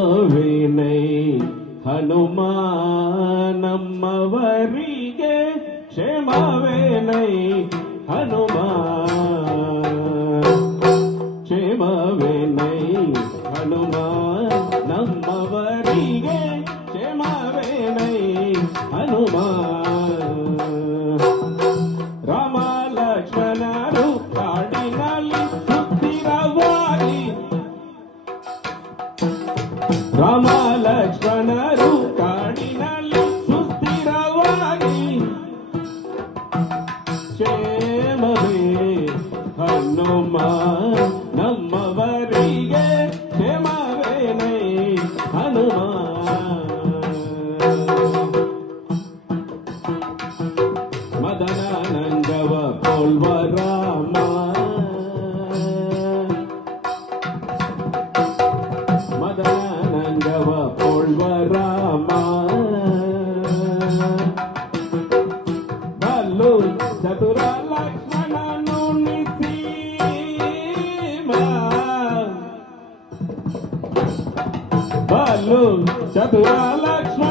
ವಿನೈ ಹನುಮಾನಮ್ಮವರಿಗೆ ಕ್ಷೇಮವೇನೈ ಕ್ಷೇಮವೇನೈ ಹನುಮಾನಮ್ಮವರಿಗೆ ಕ್ಷೇಮವೇನೈ ರಾಮ ಲಕ್ಷ್ಮಣರು ಕಾಡಿನಲ್ಲಿ ಸುಸ್ಥಿರವಾಗಿ ರಾಮ ಲಕ್ಷ್ಮಣರು ಕಾಡಿನಲ್ಲಿ ಸುಸ್ಥಿರವಾಗಿ ಕ್ಷೇಮವೇ ಹನುಮ ನಮ್ಮವರಿಗೆ ಕ್ಷೇಮವೇನೈ ಹನುಮ ಮದನಾನಂದವ ಪೋಲ್ವ ರಾಮ ಮದನಾನಂದವ ಪೋಲ್ವ ರಾಮ ಬಲ್ಲು ಚತುರ ಲಕ್ಷ್ಮಣನು ನಿಸೀಮ ಬಲ್ಲು ಚತುರ ಲಕ್ಷ್ಮಣ